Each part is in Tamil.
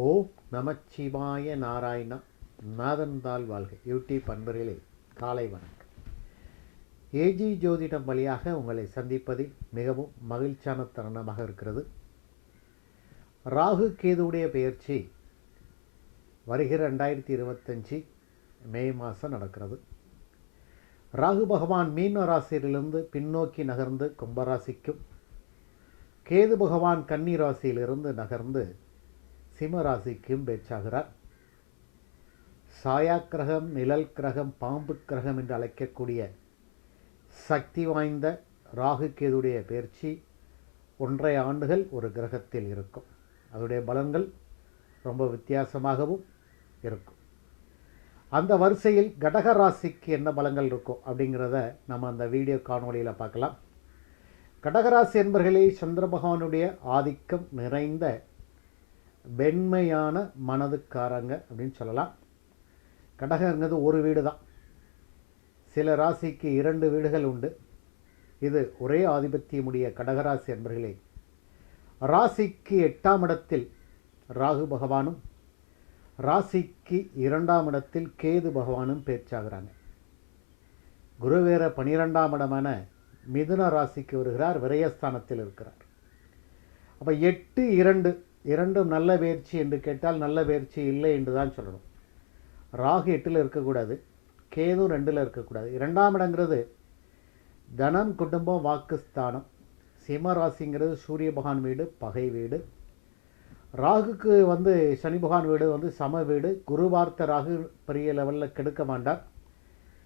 ஓம் நமச்சிவாய நாராயணா. நாதன்தாள் வாழ்க. யூடியூப் அன்பர்களே, காலை வணக்கம். ஏஜி ஜோதிடம் வழியாக உங்களை சந்திப்பதில் மிகவும் மகிழ்ச்சியான தருணமாக இருக்கிறது. ராகு கேதுவுடைய பெயர்ச்சி வருகிற 2025 மே மாதம் நடக்கிறது. ராகு பகவான் மீன ராசியிலிருந்து பின்னோக்கி நகர்ந்து கும்பராசிக்கும், கேது பகவான் கன்னி ராசியிலிருந்து நகர்ந்து சிம்ம ராசிக்கும் பேச்சாகிறார். சாயா கிரகம், நிழல் கிரகம், பாம்பு கிரகம் என்று அழைக்கக்கூடிய சக்தி வாய்ந்த ராகு கேதுடைய பயிற்சி 1.5 ஆண்டுகள் ஒரு கிரகத்தில் இருக்கும். அதனுடைய பலன்கள் ரொம்ப வித்தியாசமாகவும் இருக்கும். அந்த வரிசையில் கடக ராசிக்கு என்ன பலன்கள் இருக்கும் அப்படிங்கிறத நம்ம அந்த வீடியோ காணொலியில் பார்க்கலாம். கடகராசி என்பர்களே, சந்திர பகவானுடைய ஆதிக்கம் நிறைந்த வெண்மையான மனதுக்காரங்க அப்படின்னு சொல்லலாம். கடகங்கிறது ஒரு வீடு தான். சில ராசிக்கு 2 வீடுகள் உண்டு. இது ஒரே ஆதிபத்தியமுடைய கடகராசி என்பர்களே, ராசிக்கு 8ஆம் இடத்தில் ராகு பகவானும், ராசிக்கு 2ஆம் இடத்தில் கேது பகவானும் பேச்சாகிறாங்க. குரு வேற 12ஆம் இடமான மிதுன ராசிக்கு வருகிறார், விரயஸ்தானத்தில் இருக்கிறார். அப்போ 8-2 இரண்டும் நல்ல பயிற்சி என்று கேட்டால் நல்ல பயிற்சி இல்லை என்று தான் சொல்லணும். ராகு 8ல் இருக்கக்கூடாது, கேது 2ல் இருக்கக்கூடாது. 2ஆம் இடங்கிறது தனம், குடும்பம், வாக்குஸ்தானம். சிம்ம ராசிங்கிறது சூரிய பகவான் வீடு, பகை வீடு. ராகுக்கு சனி பகவான் வீடு சம வீடு. குரு வார்த்த ராகு பெரிய லெவலில் கெடுக்க மாட்டார்.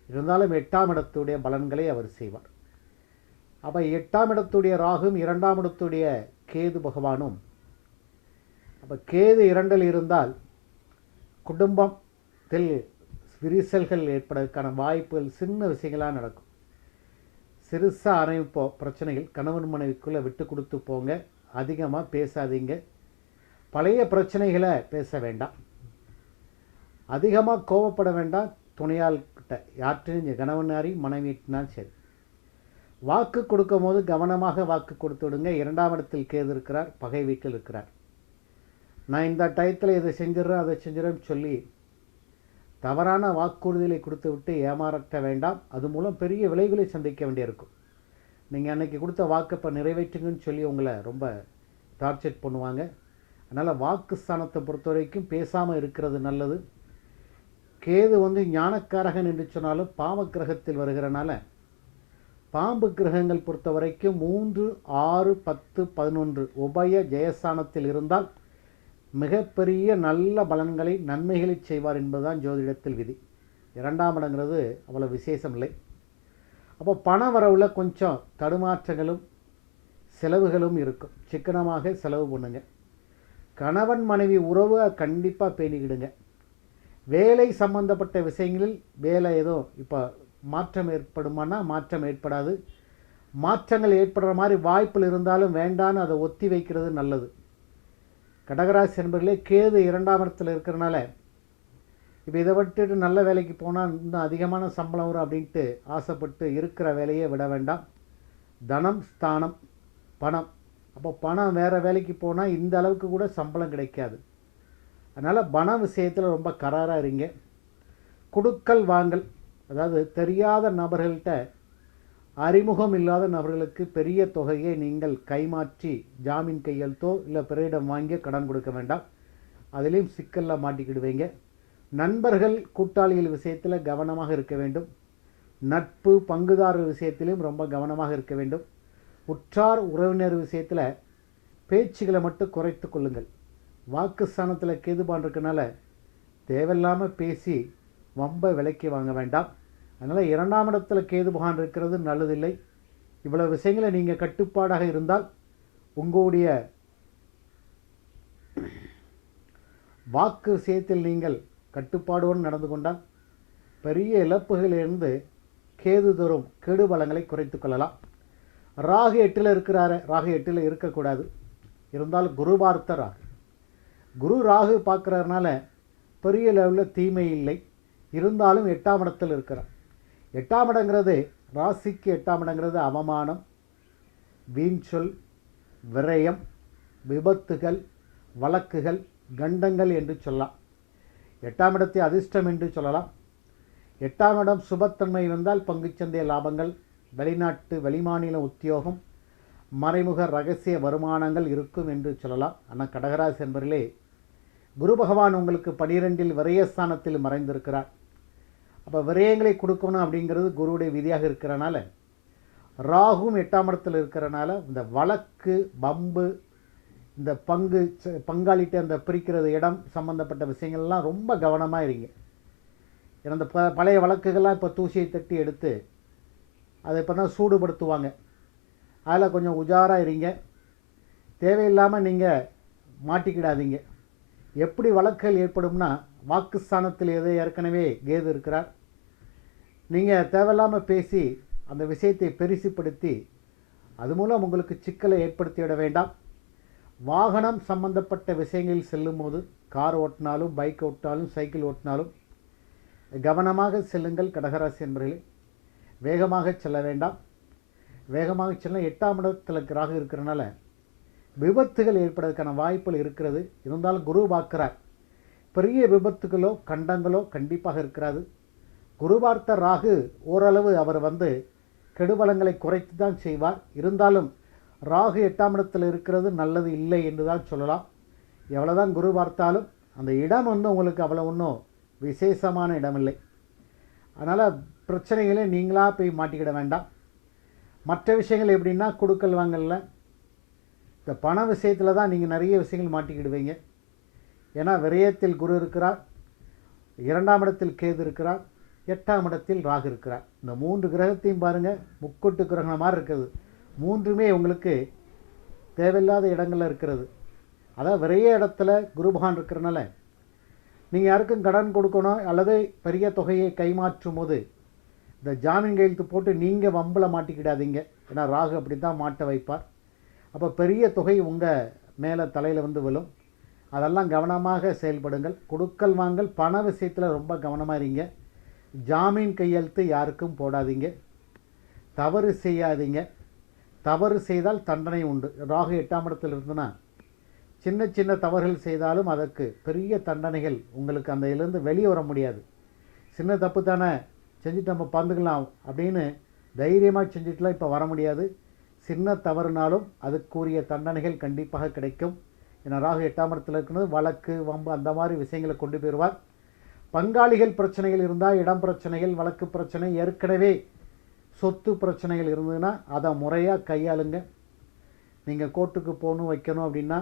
இருந்தாலும் 8ஆம் இடத்துடைய பலன்களை அவர் செய்வார். அப்போ 8ஆம் இடத்துடைய ராகும் 2ஆம் இடத்துடைய கேது பகவானும். அப்போ கேது 2ல் இருந்தால் குடும்பத்தில் விரிசல்கள் ஏற்படுவதற்கான வாய்ப்புகள் சின்ன விஷயங்களாக நடக்கும். சிறுசாக ஆரம்பிப்போ பிரச்சனைகள். கணவன் மனைவிக்குள்ளே விட்டு கொடுத்து போங்க, அதிகமாக பேசாதீங்க. பழைய பிரச்சனைகளை பேச வேண்டாம், அதிகமாக கோபப்பட வேண்டாம். துணையால் கிட்ட யார்கிட்டையும், கணவனாரி மனைவிட்டினாலும் சரி, வாக்கு கொடுக்கும் போது கவனமாக வாக்கு கொடுத்து விடுங்க. 2ஆம் இடத்தில் கேது இருக்கிறார், பகை வீட்டில் இருக்கிறார். நான் இந்த டயத்தில் இதை செஞ்சிடறேன் அதை செஞ்சிடறேன்னு சொல்லி தவறான வாக்குறுதிகளை கொடுத்து விட்டு ஏமாற்ற வேண்டாம். அது மூலம் பெரிய விளைவுகளை சந்திக்க வேண்டியிருக்கும். நீங்கள் அன்றைக்கி கொடுத்த வாக்கு இப்போ நிறைவேற்றுங்கன்னு சொல்லி உங்களை ரொம்ப டார்ச்சர் பண்ணுவாங்க. அதனால் வாக்கு ஸ்தானத்தை பொறுத்த வரைக்கும் பேசாமல் இருக்கிறது நல்லது. கேது ஞானக்காரகன் என்று சொன்னாலும் பாவ கிரகத்தில் வருகிறனால, பாம்பு கிரகங்கள் பொறுத்த வரைக்கும் 3, 6, 10, 11 உபய ஜெயஸ்தானத்தில் இருந்தால் மிகப்பெரிய நல்ல பலன்களை, நன்மைகளை செய்வார் என்பதுதான் ஜோதிடத்தில் விதி. 2ஆம் இடங்கிறது அவ்வளோ விசேஷம் இல்லை. அப்போ பண வரவில் கொஞ்சம் தடுமாற்றங்களும் செலவுகளும் இருக்கும். சிக்கனமாக செலவு பண்ணுங்க. கணவன் மனைவி உறவை கண்டிப்பாக பேணிக்கிடுங்க. வேலை சம்பந்தப்பட்ட விஷயங்களில் வேலை ஏதோ இப்போ மாற்றம் ஏற்படுமானா மாற்றம் ஏற்படாது. மாற்றங்கள் ஏற்படுற மாதிரி வாய்ப்பில் இருந்தாலும் வேண்டான்னு அதை ஒத்தி வைக்கிறது நல்லது. கடகராசி என்பர்களே, கேது 2ஆம் இடத்தில் இருக்கிறனால இப்போ இதை விட்டுட்டு நல்ல வேலைக்கு போனால் இன்னும் அதிகமான சம்பளம் வரும் அப்படின்ட்டு ஆசைப்பட்டு இருக்கிற வேலையை விட வேண்டாம். தனம், ஸ்தானம், பணம். அப்போ பணம் வேறு வேலைக்கு போனால் இந்த அளவுக்கு கூட சம்பளம் கிடைக்காது. அதனால் பண விஷயத்தில் ரொம்ப கராராக இருங்க. கொடுக்கல் வாங்கல், அதாவது தெரியாத நபர்கள்ட்ட, அறிமுகம் இல்லாத நபர்களுக்கு பெரிய தொகையை நீங்கள் கைமாற்றி ஜாமீன் கையெழுத்தோ இல்லை பிறரிடம் வாங்கி கடன் கொடுக்க வேண்டாம். அதிலையும் சிக்கலில் மாட்டிக்கிடுவீங்க. நண்பர்கள், கூட்டாளிகள் விஷயத்தில் கவனமாக இருக்க வேண்டும். நட்பு, பங்குதாரர் விஷயத்திலும் ரொம்ப கவனமாக இருக்க வேண்டும். உற்றார் உறவினர் விஷயத்தில் பேச்சுகளை மட்டும் குறைத்து கொள்ளுங்கள். வாக்குஸ்தானத்தில் கேதுபான் இருக்கனால தேவையில்லாமல் பேசி வம்பை விலைக்கு வாங்க வேண்டாம். அதனால் 2ஆம் இடத்துல கேது பகவான் இருக்கிறது நல்லதில்லை. இவ்வளோ விஷயங்களை நீங்கள் கட்டுப்பாடாக இருந்தால், உங்களுடைய வாக்கு விஷயத்தில் நீங்கள் கட்டுப்பாடோடு நடந்து கொண்டால் பெரிய இழப்புகளிலிருந்து கேது தரும் கெடு பலங்களை குறைத்து கொள்ளலாம். ராகு 8ல் இருக்கிறாரு. ராகு 8ல் இருக்கக்கூடாது. இருந்தாலும் குரு பார்த்த ராகு. குரு ராகு பார்க்குறதுனால பெரிய லெவலில் தீமை இல்லை. இருந்தாலும் 8ஆம் இடத்தில் இருக்கிறார். 8ஆம் இடங்கிறது ராசிக்கு 8ஆம் இடங்கிறது அவமானம், வீண் சொல், விரயம், விபத்துகள், வழக்குகள், கண்டங்கள் என்று சொல்லலாம். 8ஆம் இடத்தை அதிர்ஷ்டம் என்று சொல்லலாம். 8ஆம் இடம் சுபத்தன்மை வந்தால் பங்குச்சந்தை லாபங்கள், வெளிநாட்டு வெளிமாநில உத்தியோகம், மறைமுக ரகசிய வருமானங்கள் இருக்கும் என்று சொல்லலாம். ஆனால் கடகராசி என்பவர்களே, குரு பகவான் உங்களுக்கு 12இல் விரயஸ்தானத்தில் மறைந்திருக்கிறார். அப்போ விரயங்களை கொடுக்கணும் அப்படிங்கிறது குருவுடைய விதியாக இருக்கிறனால, ராகுவும் 8ஆம் இடத்தில் இருக்கிறனால இந்த வழக்கு பம்பு, இந்த பங்காளிட்ட அந்த பிரிக்கிறது இடம் சம்பந்தப்பட்ட விஷயங்கள்லாம் ரொம்ப கவனமாக இருங்க. ஏன்னா இந்த பழைய வழக்குகள்லாம் இப்போ தூசியை தட்டி எடுத்து அதை இப்போ தான் சூடுபடுத்துவாங்க. அதில் கொஞ்சம் உஜாராக இருங்க. தேவையில்லாமல் நீங்கள் மாட்டிக்கிடாதீங்க. எப்படி வழக்குகள் ஏற்படும்னா, வாக்குஸ்தானத்தில் ஏற்கனவே கேது இருக்கிறார். நீங்கள் தேவையில்லாமல் பேசி அந்த விஷயத்தை பெருசுப்படுத்தி அது மூலம் உங்களுக்கு சிக்கலை ஏற்படுத்திவிட வேண்டாம். வாகனம் சம்பந்தப்பட்ட விஷயங்களில் செல்லும் போது, கார் ஓட்டினாலும் பைக் ஓட்டினாலும் சைக்கிள் ஓட்டினாலும் கவனமாக செல்லுங்கள். கடகராசி என்பவர்களே, வேகமாக செல்ல வேண்டாம். வேகமாக செல்ல 8ஆம் இடத்துல ராகு இருக்கிறனால விபத்துகள் ஏற்படுவதற்கான வாய்ப்புகள் இருக்கிறது. இருந்தாலும் குரு பார்க்கிறார். பெரிய விபத்துகளோ கண்டங்களோ கண்டிப்பாக இருக்கிறாது. குரு பார்த்த ராகு ஓரளவு அவர் கெடுபலங்களை குறைத்து தான் செய்வார். இருந்தாலும் ராகு 8ஆம் இடத்தில் இருக்கிறது நல்லது இல்லை என்று தான் சொல்லலாம். எவ்வளோதான் குரு பார்த்தாலும் அந்த இடம் உங்களுக்கு அவ்வளோ ஒன்றும் விசேஷமான இடமில்லை. அதனால் பிரச்சனைகளே நீங்களாக போய் மாட்டிக்கிட வேண்டாம். மற்ற விஷயங்கள் எப்படின்னா, கொடுக்கல் வாங்கல இந்த பண விஷயத்தில் தான் நீங்கள் நிறைய விஷயங்கள் மாட்டிக்கிடுவீங்க. ஏன்னா விரயத்தில் குரு இருக்கிறார், 2ஆம் இடத்தில் கேது இருக்கிறார், 8ஆம் இடத்தில் ராகு இருக்கிறார். இந்த 3 கிரகத்தையும் பாருங்கள், முக்கூட்டு கிரகம் மாதிரி இருக்குது. 3மே உங்களுக்கு தேவையில்லாத இடங்களில் இருக்கிறது. அதான் விரைய இடத்துல குரு பகவான் இருக்கிறனால நீங்கள் யாருக்கும் கடன் கொடுக்கணும் அல்லது பெரிய தொகையை கைமாற்றும் போது இந்த ஜாமீன் கையெழுத்து போட்டு நீங்கள் வம்பில் மாட்டிக்கிடாதீங்க. ஏன்னா ராகு அப்படி தான் மாட்ட வைப்பார். அப்போ பெரிய தொகை உங்கள் மேலே தலையில் விழும். அதெல்லாம் கவனமாக செயல்படுங்கள். கொடுக்கல் வாங்கல் பண விஷயத்தில் ரொம்ப கவனமாக இருங்க. ஜாமீன் கையெழுத்து யாருக்கும் போடாதீங்க. தவறு செய்யாதீங்க. தவறு செய்தால் தண்டனை உண்டு. ராகு 8ஆம் இடத்தில் இருந்ததுன்னா சின்ன சின்ன தவறுகள் செய்தாலும் அதற்கு பெரிய தண்டனைகள் உங்களுக்கு அந்த இதிலேருந்து வெளியே வர முடியாது. சின்ன தப்பு தானே செஞ்சுட்டு நம்ம பந்துக்கலாம் அப்படின்னு தைரியமாக செஞ்சுட்டுலாம் இப்போ வர முடியாது. சின்ன தவறுனாலும் அதுக்குரிய தண்டனைகள் கண்டிப்பாக கிடைக்கும். ஏன்னா ராகு 8ஆம் இடத்தில் இருக்கிறது வழக்கு வம்பு அந்த மாதிரி விஷயங்களை கொண்டு போயிடுவார். பங்காளிகள் பிரச்சனைகள் இருந்தால், இடம் பிரச்சனைகள், வழக்கு பிரச்சனை, ஏற்கனவே சொத்து பிரச்சனைகள் இருந்ததுன்னா அதை முறையாக கையாளுங்க. நீங்கள் கோர்ட்டுக்கு போகணும் வைக்கணும் அப்படின்னா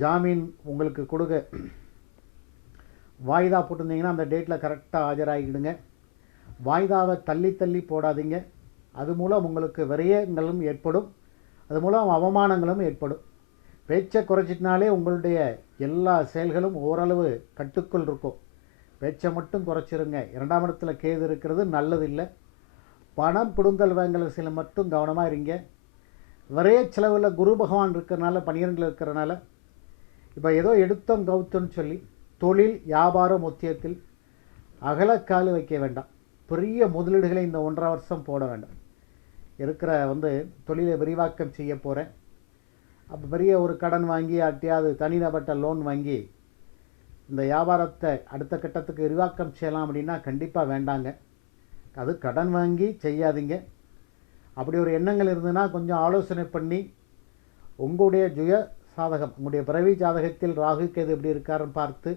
ஜாமீன் உங்களுக்கு கொடுக்க வாய்தா போட்டிருந்தீங்கன்னா அந்த டேட்டில் கரெக்டாக ஆஜராகிடுங்க. வாய்தாவை தள்ளி தள்ளி போடாதீங்க. அது மூலம் உங்களுக்கு விரயங்களும் ஏற்படும், அது மூலம் அவமானங்களும் ஏற்படும். பேச்சை குறைச்சிட்டினாலே உங்களுடைய எல்லா செயல்களும் ஓரளவு கட்டுக்குள் இருக்கும். பேச்சை மட்டும் குறைச்சிருங்க. 2ஆம் இடத்துல கேது இருக்கிறது நல்லது இல்லை. பணம் கொடுங்கல் வாங்கல் சில மட்டும் கவனமாக இருங்க. விரைய செலவில் குரு பகவான் இருக்கிறனால 12இல் இருக்கிறனால இப்போ ஏதோ எடுத்தோம் கவுத்தோன்னு சொல்லி தொழில் வியாபாரம் உத்தியத்தில் அகலக்கால் வைக்க வேண்டாம். பெரிய முதலீடுகளை இந்த 1.5 வருஷம் போட வேண்டாம். இருக்கிற தொழிலை விரிவாக்கம் செய்ய போகிறேன், அப்போ பெரிய ஒரு கடன் வாங்கி யார்ட்டையாவது தனிநபர்கிட்ட லோன் வாங்கி இந்த வியாபாரத்தை அடுத்த கட்டத்துக்கு விரிவாக்கம் செய்யலாம் அப்படின்னா கண்டிப்பாக வேண்டாங்க. அது கடன் வாங்கி செய்யாதீங்க. அப்படி ஒரு எண்ணங்கள் இருந்ததுன்னா கொஞ்சம் ஆலோசனை பண்ணி உங்களுடைய சுய சாதகம், உங்களுடைய பிறவி ஜாதகத்தில் ராகு கேது எப்படி இருக்காருன்னு பார்த்து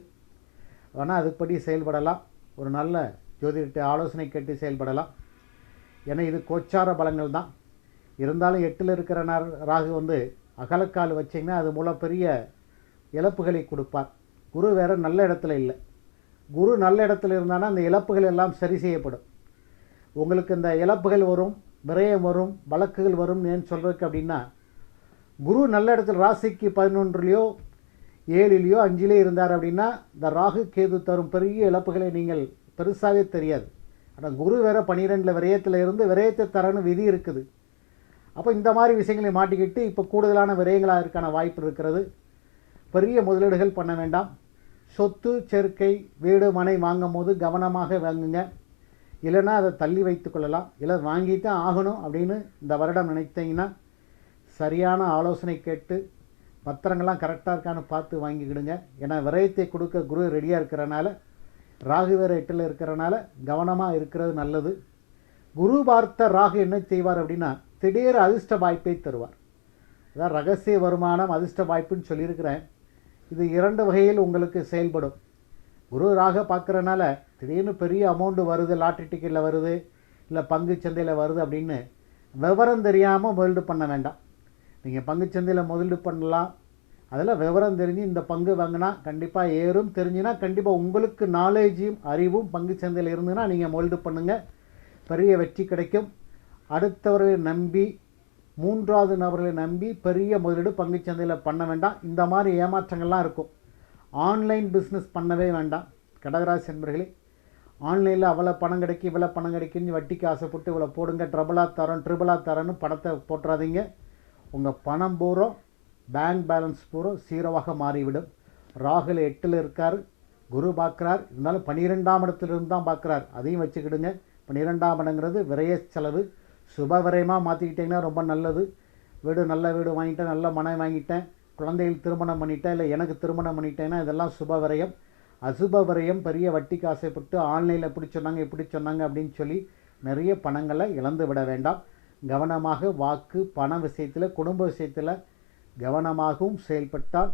வேணால் அதுபடி செயல்படலாம். ஒரு நல்ல ஜோதிடத்தை ஆலோசனை கேட்டு செயல்படலாம். ஏன்னா இது கோச்சார பலங்கள் தான். இருந்தாலும் 8இல் இருக்கிற ராகு அகலக்கால் வச்சிங்கன்னா அது மூலம் பெரிய இழப்புகளை கொடுப்பார். குரு வேறு நல்ல இடத்துல இல்லை. குரு நல்ல இடத்துல இருந்தானா அந்த இழப்புகள் எல்லாம் சரி செய்யப்படும். உங்களுக்கு இந்த இழப்புகள் வரும், விரயம் வரும், வழக்குகள் வரும் ஏன்னு சொல்கிறதுக்கு அப்படின்னா, குரு நல்ல இடத்துல ராசிக்கு 11லையோ 7லையோ 5லே இருந்தார் அப்படின்னா இந்த ராகு கேது தரும் பெரிய இழப்புகளை நீங்கள் பெருசாகவே தெரியாது. ஆனால் குரு வேறு 12இல் விரயத்தில் இருந்து விரயத்தை தரன்னு விதி இருக்குது. அப்போ இந்த மாதிரி விஷயங்களை மாட்டிக்கிட்டு இப்போ கூடுதலான விரயங்களாக இருக்கான வாய்ப்பு இருக்கிறது. பெரிய முதலீடுகள் பண்ண வேண்டாம். சொத்து சேர்க்கை வீடு மனை வாங்கும் போது கவனமாக வாங்குங்க. இல்லைன்னா அதை தள்ளி வைத்து கொள்ளலாம். இல்லை வாங்கித்தான் ஆகணும் அப்படின்னு இந்த வருடம் நினைத்தீங்கன்னா சரியான ஆலோசனை கேட்டு பத்திரங்கள்லாம் கரெக்டாக இருக்கான்னு பார்த்து வாங்கிக்கிடுங்க. ஏன்னா விரயத்தை கொடுக்க குரு ரெடியாக இருக்கிறனால, ராகு வேறு 8ல் இருக்கிறனால கவனமாக இருக்கிறது நல்லது. குரு பார்த்த ராகு என்ன செய்வார் அப்படின்னா, திடீர் அதிர்ஷ்ட வாய்ப்பை தருவார். அதான் ரகசிய வருமானம் அதிர்ஷ்ட வாய்ப்புன்னு சொல்லியிருக்கிறேன். இது 2 வகையில் உங்களுக்கு செயல்படும். குரு ராக பார்க்குறனால திடீர்னு பெரிய அமௌண்ட்டு வருது, லாட்ரி டிக்கெட்டில் வருது, இல்லை பங்கு சந்தையில் வருது அப்படின்னு விவரம் தெரியாமல் முதலீடு பண்ண வேண்டாம். நீங்கள் பங்குச்சந்தையில் முதலீடு பண்ணலாம். அதில் விவரம் தெரிஞ்சு இந்த பங்கு வாங்கினா கண்டிப்பாக ஏறும் தெரிஞ்சுன்னா கண்டிப்பாக உங்களுக்கு நாலேஜும் அறிவும் பங்குச்சந்தையில் இருந்துன்னா நீங்கள் முதலீடு பண்ணுங்கள், பெரிய வெற்றி கிடைக்கும். அடுத்தவர்களை நம்பி, 3வது நபர்களை நம்பி பெரிய முதலீடு பங்குச்சந்தையில் பண்ண வேண்டாம். இந்த மாதிரி ஏமாற்றங்கள்லாம் இருக்கும். ஆன்லைன் பிஸ்னஸ் பண்ணவே வேண்டாம். கடகராசி என்பர்களே, ஆன்லைனில் அவ்வளோ பணம் கிடைக்கும் இவ்வளோ பணம் கிடைக்குன்னு வட்டிக்கு ஆசைப்பட்டு இவ்வளோ போடுங்க, ட்ரிபிளாக தரேன்னு பணத்தை போட்டுறாதீங்க. உங்கள் பணம் பூரா, பேங்க் பேலன்ஸ் பூரா ஜீரோவாக மாறிவிடும். ராகுல 8ல் இருக்கார், குரு பார்க்குறார். இருந்தாலும் 12ஆம் இடத்துலேருந்து தான் பார்க்குறார், அதையும் வச்சுக்கிடுங்க. 12ஆம் இடங்கிறது விரைய செலவு. சுப விரயமாக மாற்றிக்கிட்டிங்கன்னா ரொம்ப நல்லது. நல்ல வீடு வாங்கிட்டேன், நல்ல மனம் வாங்கிட்டேன், குழந்தைகள் திருமணம் பண்ணிட்டேன், இல்லை எனக்கு திருமணம் பண்ணிட்டேன்னா இதெல்லாம் சுப விரயம். அசுப விரயம் பெரிய வட்டிக்கு ஆசைப்பட்டு ஆன்லைனில் எப்படி சொன்னாங்க அப்படின்னு சொல்லி நிறைய பணங்களை இழந்து விட வேண்டாம். கவனமாக வாக்கு, பண விஷயத்தில், குடும்ப விஷயத்தில் கவனமாகவும் செயல்பட்டால்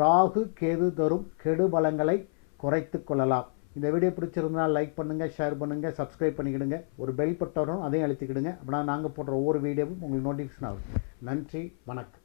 ராகு கேது தரும் கெடுபலங்களை குறைத்து கொள்ளலாம். இந்த வீடியோ பிடிச்சிருந்தால் லைக் பண்ணுங்கள், ஷேர் பண்ணுங்கள், சப்ஸ்கிரைப் பண்ணிக்கிடுங்க. ஒரு பெல் பட்டன் அதையும் அழுத்திக்கிடுங்க. அப்படின்னா நாங்கள் போடுற ஒவ்வொரு வீடியோவும் உங்களுக்கு நோட்டிஃபிகேஷன் ஆகும். நன்றி, வணக்கம்.